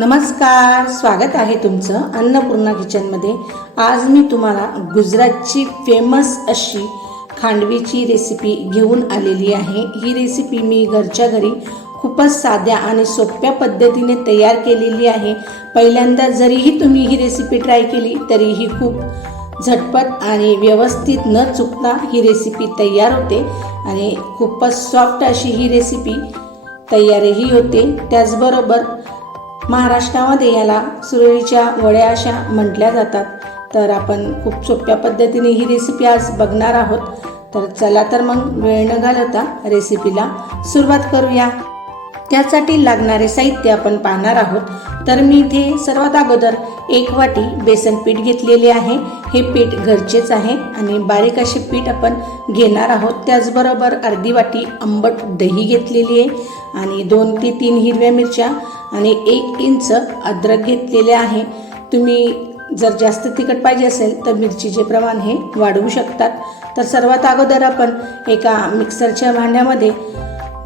नमस्कार स्वागत आहे तुमचं अन्नपूर्णा किचनमध्ये आज मी तुम्हाला गुजरातची फेमस अशी खांडवीची रेसिपी घेऊन आलेली आहे. ही रेसिपी मी घरच्या घरी खूपच साध्या आणि सोप्या पद्धतीने तयार केलेली आहे. पहिल्यांदा जरीही तुम्ही ही रेसिपी ट्राय केली तरीही खूप झटपट आणि व्यवस्थित न चुकता ही रेसिपी तयार होते आणि खूपच सॉफ्ट अशी ही रेसिपी तयारही होते. त्याचबरोबर महाराष्ट्रामध्ये याला सुरळीच्या वड्या अशा म्हटल्या जातात. तर आपण खूप सोप्या पद्धतीने ही रेसिपी आज बघणार आहोत. तर चला तर मग वेळ न घालवता रेसिपीला सुरुवात करूया. त्यासाठी लागणारे साहित्य आपण पाहणार आहोत. तर मी इथे सर्वात अगोदर एक वाटी बेसन पीठ घेतलेले आहे. हे पीठ घरचेच आहे आणि बारीक असे पीठ आपण घेणार आहोत. त्याचबरोबर अर्धी वाटी आंबट दही घेतलेली आहे आणि दोन ते तीन हिरव्या मिरच्या आणि एक इंच अद्रक घेतलेले आहे. तुम्ही जर जास्त तिखट पाहिजे असेल तर मिरचीचे प्रमाण हे वाढवू शकतात. तर सर्वात अगोदर आपण एका मिक्सरच्या भांड्यामध्ये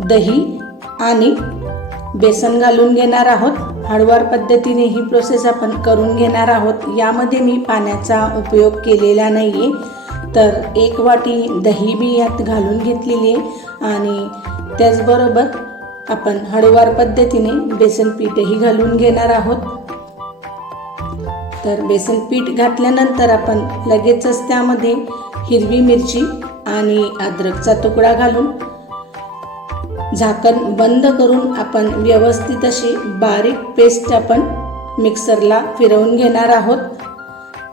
दही आणि बेसन घालून घेणार आहोत. हळूवार पद्धतीने ही प्रोसेस आपण करून घेणार आहोत. यामध्ये मी पाण्याचा उपयोग केलेला नाही आहे तर एक वाटी दही बी यात घालून घेतलेली आहे. आणि त्याचबरोबर आपण हळूवार पद्धतीने बेसन पीठही घालून घेणार आहोत. तर बेसन पीठ घातल्यानंतर आपण लगेचच त्यामध्ये हिरवी मिरची आणि अद्रकचा तुकडा घालून झाकण बंद करून आपण व्यवस्थित अशी बारीक पेस्ट आपण मिक्सरला फिरवून घेणार आहोत.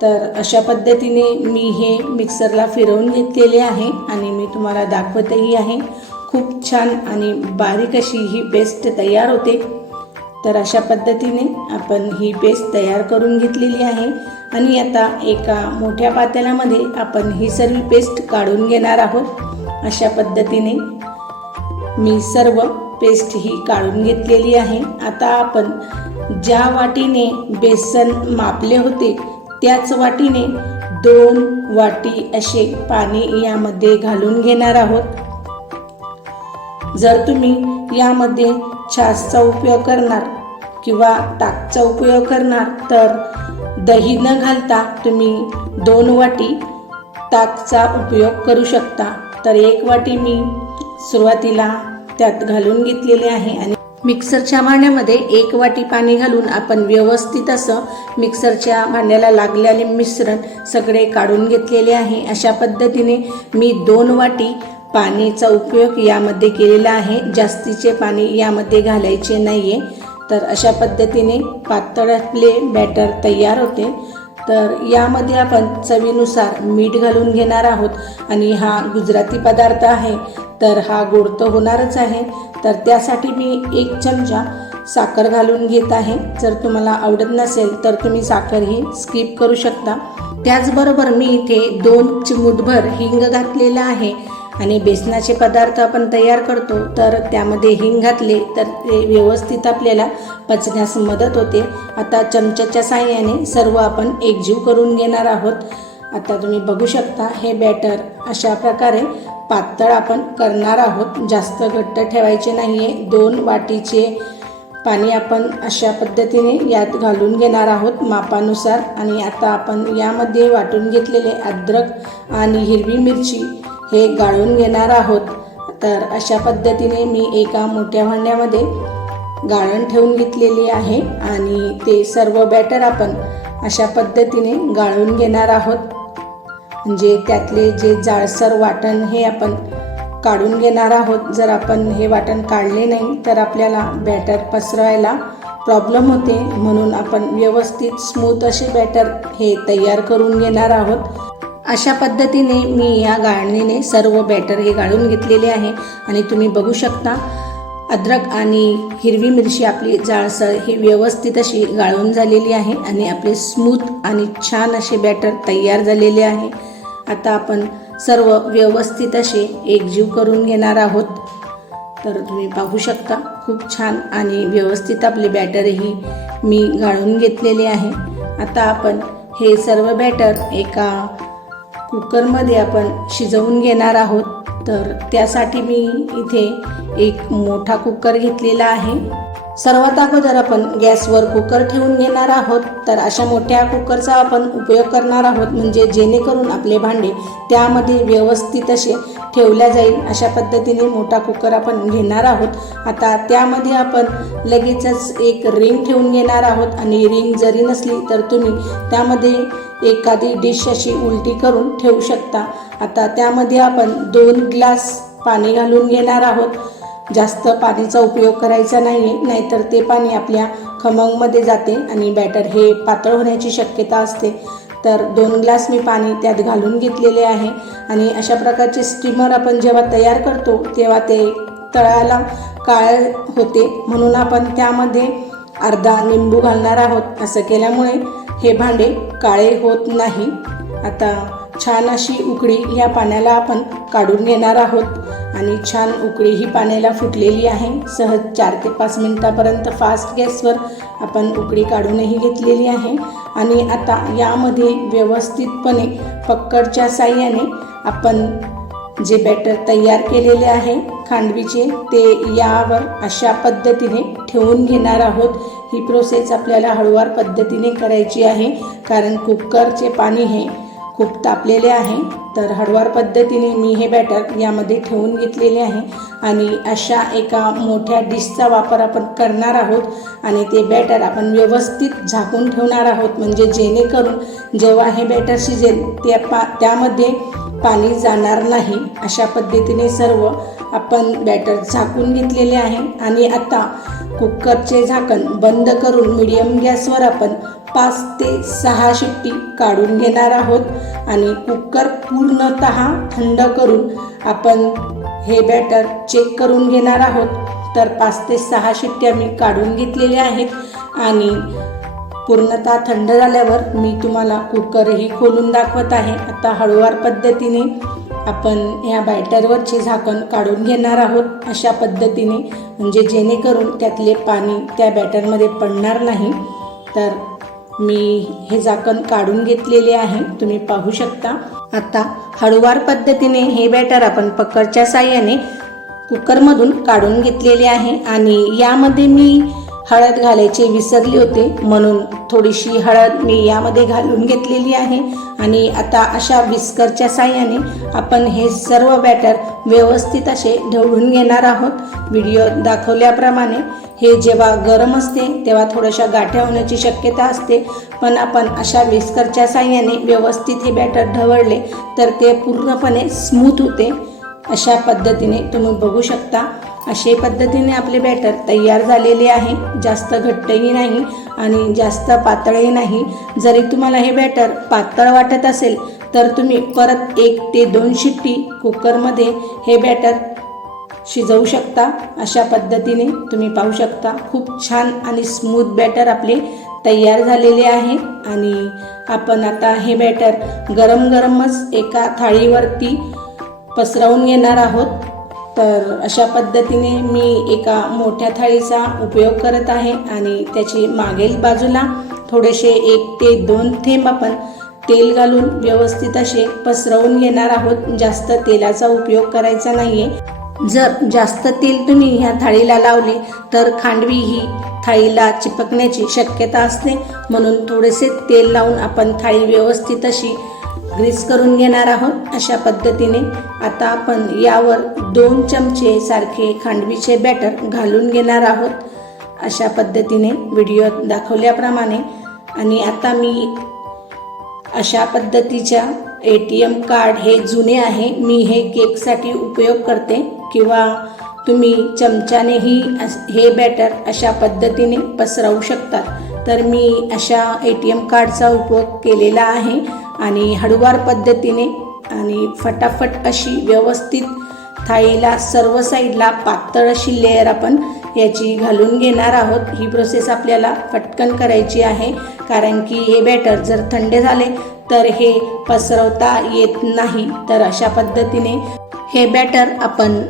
तर अशा पद्धतीने मी हे मिक्सरला फिरवून घेतलेले आहे आणि मी तुम्हाला दाखवतही आहे. खूप छान आणि बारीक अशी ही पेस्ट तयार होते. तर अशा पद्धतीने आपण ही पेस्ट तयार करून घेतलेली आहे. आणि आता एका मोठ्या पातेल्यामध्ये आपण ही सर्व पेस्ट काढून घेणार आहोत. अशा पद्धतीने मी सर्व पेस्ट ही काढून घेतलेली आहे. आता आपण ज्या वाटीने बेसन मापले होते त्याच वाटीने दोन वाटी असे पाणी यामध्ये घालून घेणार आहोत. जर तुम्ही यामध्ये छासचा उपयोग करणार किंवा ताकचा उपयोग करणार तर दही न घालता तुम्ही दोन वाटी ताकचा उपयोग करू शकता. तर एक वाटी मी सुरुवातीला त्यात घालून घेतलेले आहे आणि मिक्सरच्या भांड्यामध्ये एक वाटी पाणी घालून आपण व्यवस्थित असं मिक्सरच्या भांड्याला लागलेले मिश्रण सगळे काढून घेतलेले आहे. अशा पद्धतीने मी दोन वाटी पाणीचा उपयोग यामध्ये केलेला आहे. जास्तीचे पाणी यामध्ये घालायचे नाही आहे तर अशा पद्धतीने पातळ आपले बॅटर तयार होते. तर यामध्ये आपण चवीनुसार मीठ घालून घेणार आहोत आणि हा गुजराती पदार्थ आहे. तर हा गोड तर होणारच आहे. तर त्यासाठी मी एक चमचा साखर घालून घेत आहे. जर तुम्हाला आवडत नसेल तर तुम्ही साखर ही स्किप करू शकता. त्याचबरोबर मी इथे दोन चिमूटभर हिंग घातलेला आहे आणि बेसनाचे पदार्थ आपण तयार करतो. तर त्यामध्ये हिंग घातले तर ते व्यवस्थित आपल्याला पचण्यास मदत होते. आता चमच्याच्या साहाय्याने सर्व आपण एकजीव करून घेणार आहोत. आता तुम्ही बघू शकता हे बॅटर अशा प्रकारे पातळ आपण करणार आहोत. जास्त घट्ट ठेवायचे नाही आहे दोन वाटीचे पाणी आपण अशा पद्धतीने यात घालून घेणार आहोत मापानुसार. आणि आता आपण यामध्ये वाटून घेतलेले अद्रक आणि हिरवी मिरची हे गाळून घेणार आहोत. तर अशा पद्धतीने मी एका मोठ्या भांड्यामध्ये गाळण ठेवून घेतलेली आहे. आणि ते सर्व बॅटर आपण अशा पद्धतीने गाळून घेणार आहोत. म्हणजे त्यातले जे जाळसर वाटण हे आपण काढून घेणार आहोत. जर आपण हे वाटण काढले नाही तर आपल्याला बॅटर पसरवायला प्रॉब्लेम होते. म्हणून आपण व्यवस्थित स्मूथ असे बॅटर हे तयार करून घेणार आहोत. अशा पद्धतीने मी या गाळणीने सर्व बॅटर हे गाळून घेतलेले आहे. आणि तुम्ही बघू शकता अद्रक आणि हिरवी मिरची आपली जाळसर ही व्यवस्थित अशी गाळून झालेली आहे. आणि आपले स्मूथ आणि छान असे बॅटर तयार झालेले आहे. आता आपण सर्व व्यवस्थित असे एकजीव करून घेणार आहोत. तर तुम्ही पाहू शकता खूप छान आणि व्यवस्थित आपले बॅटरही मी गाळून घेतलेले आहे. आता आपण हे सर्व बॅटर एका कुकरमध्ये आपण शिजवून घेणार आहोत. तर त्यासाठी मी इथे एक मोठा कुकर घेतलेला आहे. सर्वात अगोदर आपण गॅसवर कुकर ठेवून घेणार आहोत. तर अशा मोठ्या कुकरचा आपण उपयोग करणार आहोत. म्हणजे जेणेकरून आपले भांडे त्यामध्ये व्यवस्थित असे ठेवल्या जाईल. अशा पद्धतीने मोठा कुकर आपण घेणार आहोत. आता त्यामध्ये आपण लगेचच एक रिंग ठेवून घेणार आहोत. आणि रिंग जरी नसली तर तुम्ही त्यामध्ये एखादी डिश अशी उलटी करून ठेवू शकता. आता त्यामध्ये आपण दोन ग्लास पाणी घालून घेणार आहोत. जास्त पाणीचा उपयोग करायचा नाही आहे नाहीतर ते पाणी आपल्या खमंगमध्ये जाते आणि बॅटर हे पातळ होण्याची शक्यता असते. तर दोन ग्लास मी पाणी त्यात घालून घेतलेले आहे आणि अशा प्रकारचे स्टीमर आपण जेव्हा तयार करतो तेव्हा ते तळाला काळ होते. म्हणून आपण त्यामध्ये अर्धा निंबू घालणार आहोत. असं केल्यामुळे हे भांडे काळे होत नाही. आता छान अशी उकडी या पाण्याला आपण काढून घेणार आहोत. आणि छान उकळी ही पाण्याला फुटलेली आहे. सहज चार ते पाच मिनटापर्यंत फास्ट गॅसवर आपण उकळी काढूनही घेतलेली आहे. आणि आता यामध्ये व्यवस्थितपणे पक्कडच्या साह्याने आपण जे बॅटर तयार केलेले आहे खांडवीचे ते यावर अशा पद्धतीने ठेवून घेणार आहोत. ही प्रोसेस आपल्याला हळूवार पद्धतीने करायची आहे. कारण कुकरचे पाणी हे खूप तापलेले आहे. तर हळूवार पद्धतीने मी हे बॅटर यामध्ये ठेवून घेतलेले आहे. आणि अशा एका मोठ्या डिशचा वापर आपण करणार आहोत. आणि ते बॅटर आपण व्यवस्थित झाकून ठेवणार आहोत. म्हणजे जेणेकरून जेव्हा हे बॅटर शिजेल त्या पा त्यामध्ये पाणी जाणार नाही अशा पद्धतीने सर्व आपण बॅटर झाकून घेतलेले आहे. आणि आता कुकरचे झाकण बंद करून मिडियम गॅसवर आपण पाच ते सहा शिट्टी काढून घेणार आहोत. आणि कुकर पूर्णत थंड करून आपण हे बॅटर चेक करून घेणार आहोत. तर पाच ते सहा शिट्ट्या मी काढून घेतलेल्या आहेत. आणि पूर्णतः थंड झाल्यावर मी तुम्हाला कुकरही खोलून दाखवत आहे. आता हळूवार पद्धतीने आपण ह्या बॅटरवरचे झाकण काढून घेणार आहोत. अशा पद्धतीने म्हणजे जेणेकरून त्यातले पाणी त्या बॅटरमध्ये पडणार नाही. तर मी हे झाकण काढून घेतलेले आहे. तुम्ही पाहू शकता. आता हळूवार पद्धतीने हे बॅटर आपण पकडच्या साह्याने कुकरमधून काढून घेतलेले आहे. आणि यामध्ये मी हळद घालायची विसरले होते. म्हणून थोडीशी हळद मी यामध्ये घालून घेतलेली आहे. आणि आता अशा विस्करच्या साह्याने आपण हे सर्व बॅटर व्यवस्थित असे ढवळून घेणार आहोत. व्हिडिओ दाखवल्याप्रमाणे हे जेव्हा गरम असते तेव्हा थोड्याशा गाठ्या होण्याची शक्यता असते. पण आपण अशा विस्करच्या साह्याने व्यवस्थित हे बॅटर ढवळले तर ते पूर्णपणे स्मूथ होते. अशा पद्धतीने तुम्ही बघू शकता. अशा पद्धतीने आपले बॅटर तयार झालेले आहे. जास्त घट्टही नाही आणि जास्त पातळही नाही. जरी तुम्हाला हे बॅटर पातळ वाटत असेल तर तुम्ही परत एक ते दोन शिट्टी कुकरमध्ये हे बॅटर शिजवू शकता. अशा पद्धतीने तुम्ही पाहू शकता खूप छान आणि स्मूथ बॅटर आपले तयार झालेले आहे. आणि आपण आता हे बॅटर गरम गरमच एका थाळीवरती पसरवून घेणार आहोत. तर अशा पद्धतीने मी एका मोठ्या थाळीचा उपयोग करत आहे आणि त्याची मागील बाजूला थोडेसे एक ते दोन थेंब आपण तेल घालून व्यवस्थित असे पसरवून घेणार आहोत. जास्त तेलाचा उपयोग करायचा नाही आहे जर जास्त तेल तुम्ही ह्या थाळीला लावले तर खांडवी ही थाळीला चिपकण्याची शक्यता असते. म्हणून थोडेसे तेल लावून आपण थाळी व्यवस्थित अशी ग्रीस करून घेणार आहोत अशा पद्धतीने. आता आपण यावर दोन चमचे सारखे खांडवीचे बॅटर घालून घेणार आहोत. अशा पद्धतीने व्हिडिओ दाखवल्याप्रमाणे. आणि आता मी अशा पद्धतीच्या ए टी एम कार्ड हे जुने आहे. मी हे केकसाठी उपयोग करते. किंवा तुम्ही चमच्यानेही अस- हे बॅटर अशा पद्धतीने पसरवू शकतात. तर मी अशा ए टी एम कार्डचा उपयोग केलेला आहे. आणि हळूवार पद्धतीने आणि फटाफट अशी व्यवस्थित थाळीला सर्व साईडला पातळ अशी लेअर आपण याची घालून घेणार आहोत. ही प्रोसेस आपल्याला पटकन करायची आहे. कारण की हे बॅटर जर थंड झाले तर हे पसरवता येत नाही. तर अशा पद्धतीने हे बॅटर आपण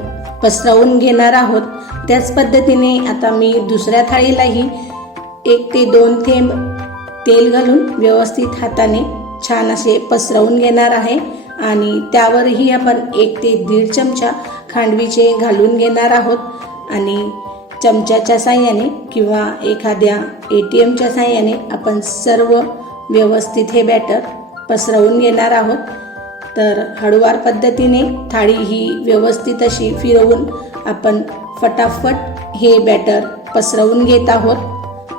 पसरवून घेणार आहोत. त्याच पद्धतीने आता मी दुसऱ्या थाळीलाही एक ते दोन थेंब तेल घालून व्यवस्थित हाताने छान असे पसरवून घेणार आहे. आणि त्यावरही आपण एक ते दीड चमचा खांडवीचे घालून घेणार आहोत. आणि चमच्याच्या साह्याने किंवा एखाद्या ए टी एमच्या साह्याने आपण सर्व व्यवस्थित हे बॅटर पसरवून घेणार आहोत. तर हळूवार पद्धतीने थाळी ही व्यवस्थित अशी फिरवून आपण फटाफट हे बॅटर पसरवून घेत आहोत.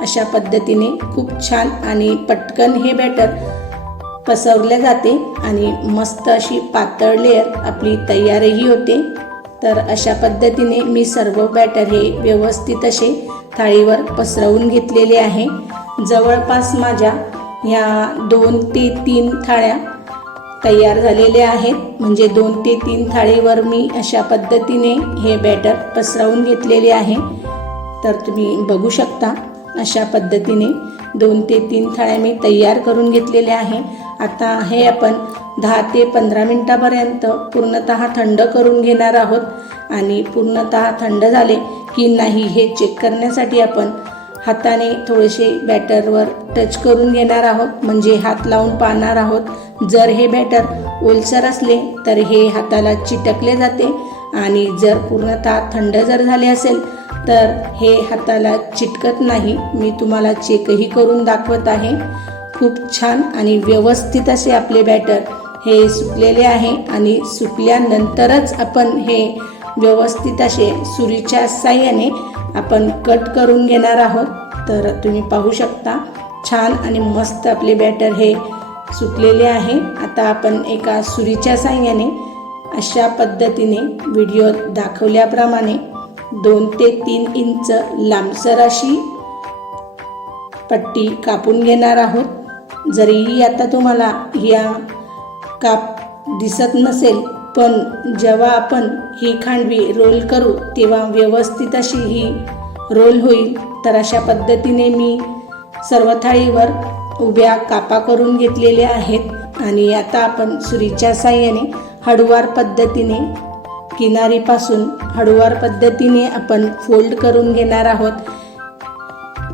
अशा पद्धतीने खूप छान आणि पटकन हे बॅटर पसरले जाते आणि मस्त अशी पातळ लेअर आपली तयारही होते. तर अशा पद्धतीने मी सर्व बॅटर हे व्यवस्थित असे थाळीवर पसरवून घेतलेले आहे. जवळपास माझ्या ह्या दोन ते तीन थाळ्या तयार झालेल्या आहेत. म्हणजे दोन ते तीन थाळीवर मी अशा पद्धतीने हे बॅटर पसरवून घेतलेले आहे. तर तुम्ही बघू शकता अशा पद्धतीने दोन ते तीन थाळ्या मी तयार करून घेतलेल्या आहे. आता हे आपण दहा ते पंधरा मिनटापर्यंत पूर्णतः थंड करून घेणार आहोत. आणि पूर्णतः थंड झाले की नाही हे चेक करण्यासाठी आपण हाताने थोडेसे बॅटरवर टच करून घेणार आहोत. म्हणजे हात लावून पाहणार आहोत. जर हे बॅटर ओलसर असले तर हे हाताला चिटकले जाते. आणि जर पूर्णतः थंड जर झाले असेल तर हे हाताला चिटकत नाही. मी तुम्हाला चेकही करून दाखवत आहे. खूप छान आणि व्यवस्थित असे आपले बॅटर हे सुकलेले आहे आणि सुकल्यानंतरच आपण हे व्यवस्थित असे सुरीच्या साह्याने आपण कट करून घेणार आहोत. तर तुम्ही पाहू शकता छान आणि मस्त आपले बॅटर हे सुकलेले आहे. आता आपण एका सुरीच्या साह्याने अशा पद्धतीने व्हिडिओ दाखवल्याप्रमाणे दोन ते तीन इंच लांबसर अशी पट्टी कापून घेणार आहोत. जरीही आता तुम्हाला या काप दिसत नसेल पण जेव्हा आपण ही खांडवी रोल करू तेव्हा व्यवस्थित अशी ही रोल होईल. तर अशा पद्धतीने मी सर्व थाळीवर उभ्या कापा करून घेतलेल्या आहेत. आणि आता आपण सुरीच्या साह्याने हळूवार पद्धतीने किनारीपासून हळूवार पद्धतीने आपण फोल्ड करून घेणार आहोत.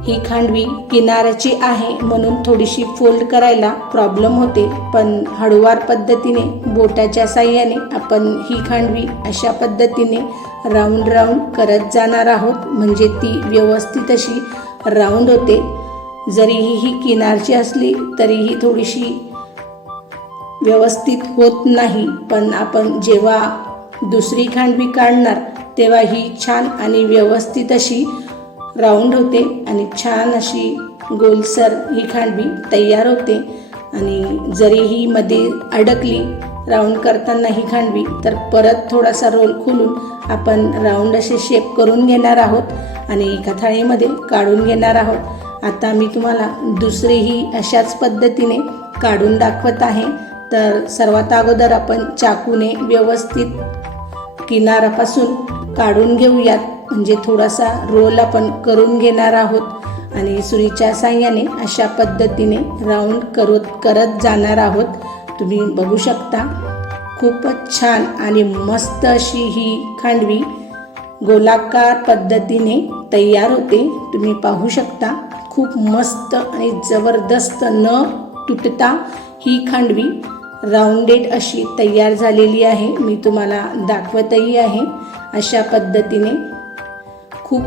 ही खांडवी किनाऱ्याची आहे म्हणून थोडीशी फोल्ड करायला प्रॉब्लेम होते. पण हळूवार पद्धतीने बोटाच्या साह्याने आपण ही खांडवी अशा पद्धतीने राऊंड राऊंड करत जाणार आहोत. म्हणजे ती व्यवस्थित अशी राऊंड होते. जरीही ही किनारची असली तरीही थोडीशी व्यवस्थित होत नाही. पण आपण जेव्हा दुसरी खांडवी काढणार तेव्हा ही छान आणि व्यवस्थित अशी राऊंड होते आणि छान अशी गोलसर ही खांडवी तयार होते. आणि जरी ही मध्ये अडकली राऊंड करताना ही खांडवी तर परत थोडासा रोल खोलून आपण राऊंड असे शेप करून घेणार आहोत आणि एका थाळीमध्ये काढून घेणार आहोत. आता मी तुम्हाला दुसरीही अशाच पद्धतीने काढून दाखवत आहे. तर सर्वात अगोदर आपण चाकूने व्यवस्थित किनारापासून काढून घेऊयात. म्हणजे थोडासा रोल आपण करून घेणार आहोत. आणि सुरीच्या साह्याने अशा पद्धतीने राऊंड करत करत जाणार आहोत. तुम्ही बघू शकता खूपच छान आणि मस्त अशी ही खांडवी गोलाकार पद्धतीने तयार होते. तुम्ही पाहू शकता खूप मस्त आणि जबरदस्त न तुटता ही खांडवी राऊंडेड अशी तयार झालेली आहे. मी तुम्हाला दाखवतही आहे. अशा पद्धतीने खूप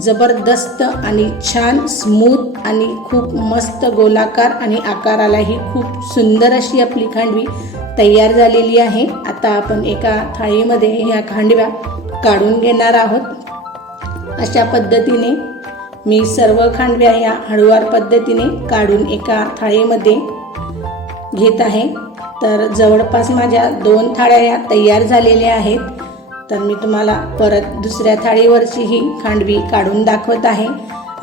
जबरदस्त आणि छान स्मूथ आणि खूप मस्त गोलाकार आणि आकारालाही खूप सुंदर अशी आपली खांडवी तयार झालेली आहे. आता आपण एका थाळीमध्ये ह्या खांडव्या काढून घेणार आहोत. अशा पद्धतीने मी सर्व खांडव्या ह्या हळूवार पद्धतीने काढून एका थाळीमध्ये घेत आहे. तर जवळपास माझ्या दोन थाळ्या या तयार झालेल्या आहेत. तर मी तुम्हाला परत दुसऱ्या थाळीवरची ही खांडवी काढून दाखवत आहे.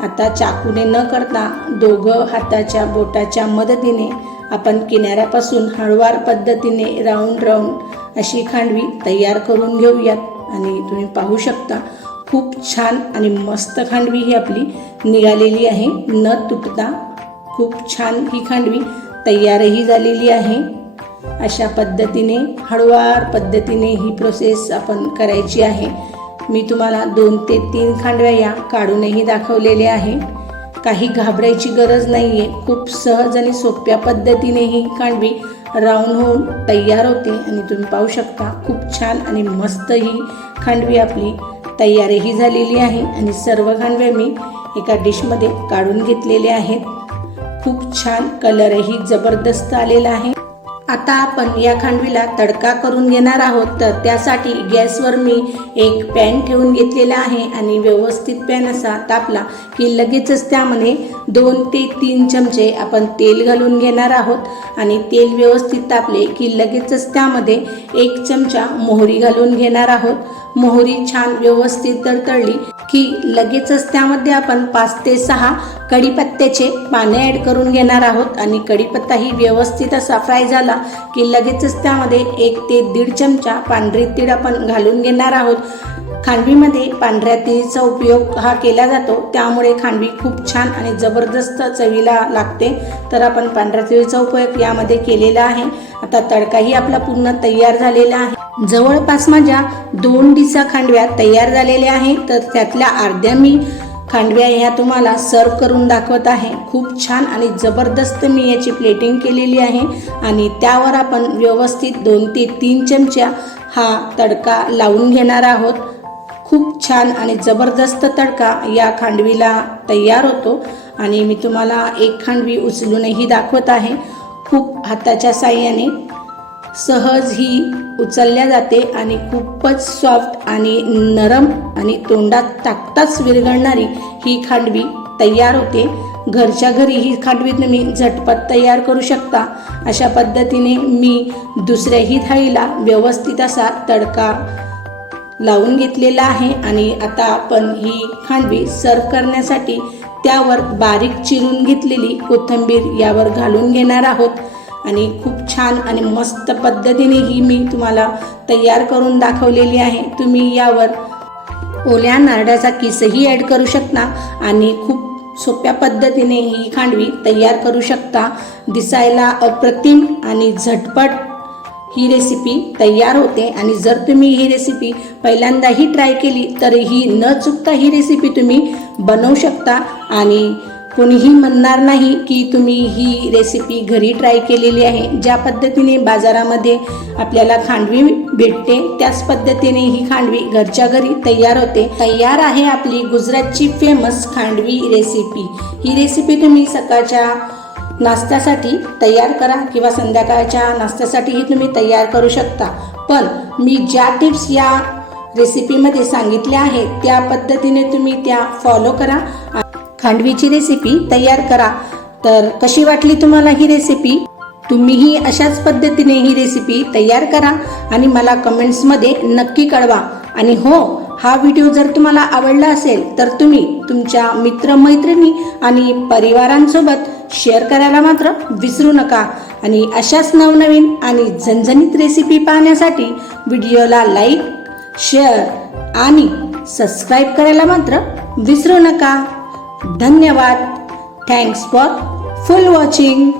आता चाकूने न करता दोघं हाताच्या बोटाच्या मदतीने आपण किनाऱ्यापासून हळूवार पद्धतीने राऊंड राऊंड अशी खांडवी तयार करून घेऊयात. आणि तुम्ही पाहू शकता खूप छान आणि मस्त खांडवी ही आपली निघालेली आहे. न तुटता खूप छान ही खांडवी तयारही झालेली आहे. अशा पद्धतीने हळूवार पद्धतीने ही प्रोसेस आपण करायची आहे. मी तुम्हाला दोन ते तीन खांडव्या या काढूनही दाखवलेल्या आहे. काही घाबरायची गरज नाही आहे खूप सहज आणि सोप्या पद्धतीने ही खांडवी राऊंड होऊन तयार होते आणि तुम्ही पाहू शकता खूप छान आणि मस्त ही खांडवी आपली तयारीही झालेली आहे. आणि सर्व खांडवे मी एका डिशमध्ये काढून घेतलेले आहेत. खूप छान कलरही जबरदस्त आलेला आहे. आता आपण या खांडवीला तडका करून घेणार आहोत. तर त्यासाठी गॅसवर मी एक पॅन ठेवून घेतलेला आहे आणि व्यवस्थित पॅन असा तापला की लगेचच त्यामध्ये दोन ते तीन चमचे आपण तेल घालून घेणार आहोत. आणि तेल व्यवस्थित तापले की लगेचच त्यामध्ये एक चमचा मोहरी घालून घेणार आहोत. मोहरी छान व्यवस्थित तळतळली की लगेचच त्यामध्ये आपण पाच ते सहा कढीपत्त्याचे पाने ॲड करून घेणार आहोत. आणि कढीपत्ताही व्यवस्थित असा फ्राय झाला की लगेचच त्यामध्ये एक ते दीड चमचा पांढरी तीळ आपण घालून घेणार आहोत. खांडवीमध्ये पांढऱ्या तिळीचा उपयोग हा केला जातो. त्यामुळे खांडवी खूप छान आणि जबरदस्त चवीला लागते. तर आपण पांढऱ्या तिळीचा उपयोग यामध्ये केलेला आहे. आता तडकाही आपला पूर्ण तयार झालेला आहे. जवळपास माझ्या दोन डिसा खांडव्या तयार झालेल्या आहे तर त्यातल्या अर्ध्या मी खांडव्या ह्या तुम्हाला सर्व करून दाखवत आहे. खूप छान आणि जबरदस्त मी याची प्लेटिंग केलेली आहे आणि त्यावर आपण व्यवस्थित दोन ते तीन चमच्या हा तडका लावून घेणार आहोत. खूप छान आणि जबरदस्त तडका या खांडवीला तयार होतो आणि मी तुम्हाला एक खांडवी उचलूनही दाखवत आहे. खूप हाताच्या साह्याने सहज ही उचलल्या जाते आणि खूपच सॉफ्ट आणि नरम आणि तोंडात टाकताच विरघळणारी ही खांडवी तयार होते. घरच्या घरी ही खांडवी तुम्ही झटपट तयार करू शकता. अशा पद्धतीने मी दुसऱ्याही थाळीला व्यवस्थित असा तडका लावून घेतलेला आहे आणि आता आपण ही खांडवी सर्व करण्यासाठी त्यावर बारीक चिरून घेतलेली कोथिंबीर यावर घालून घेणार आहोत. आणि खूप छान आणि मस्त पद्धतीने ही मी तुम्हाला तयार करून दाखवलेली आहे. तुम्ही यावर ओल्या नारड्याचा किसही ॲड करू शकता आणि खूप सोप्या पद्धतीने ही खांडवी तयार करू शकता. दिसायला अप्रतिम आणि झटपट ही रेसिपी तयार होते आणि जर तुम्ही ही रेसिपी पहिल्यांदाही ट्राय केली तर ही न चुकता ही रेसिपी तुम्ही बनवू शकता आणि कोणीही म्हणणार नाही की तुम्ही ही रेसिपी घरी ट्राय केलेली आहे. ज्या पद्धतीने बाजारामध्ये आपल्याला खांडवी भेटते त्याच पद्धतीने ही खांडवी घरच्या घरी तयार होते. तयार आहे आपली गुजरातची फेमस खांडवी रेसिपी ही रेसिपी तुम्ही सकाळच्या नाश्त्यासाठी तयार करा किंवा संध्याकाळच्या नाश्त्यासाठीही तुम्ही तयार करू शकता. पण मी ज्या टिप्स या रेसिपीमध्ये सांगितल्या आहेत त्या पद्धतीने तुम्ही त्या फॉलो करा खांडवीची रेसिपी तयार करा. तर कशी वाटली तुम्हाला ही रेसिपी तुम्हीही अशाच पद्धतीने ही रेसिपी तयार करा आणि मला कमेंट्समध्ये नक्की कळवा. आणि हो हा व्हिडिओ जर तुम्हाला आवडला असेल तर तुम्ही तुमच्या मित्रमैत्रिणी आणि परिवारांसोबत शेअर करायला मात्र विसरू नका. आणि अशाच नवनवीन आणि झणझणीत रेसिपी पाहण्यासाठी व्हिडिओला लाईक शेअर आणि सबस्क्राईब करायला मात्र विसरू नका. धन्यवाद. Thanks for full watching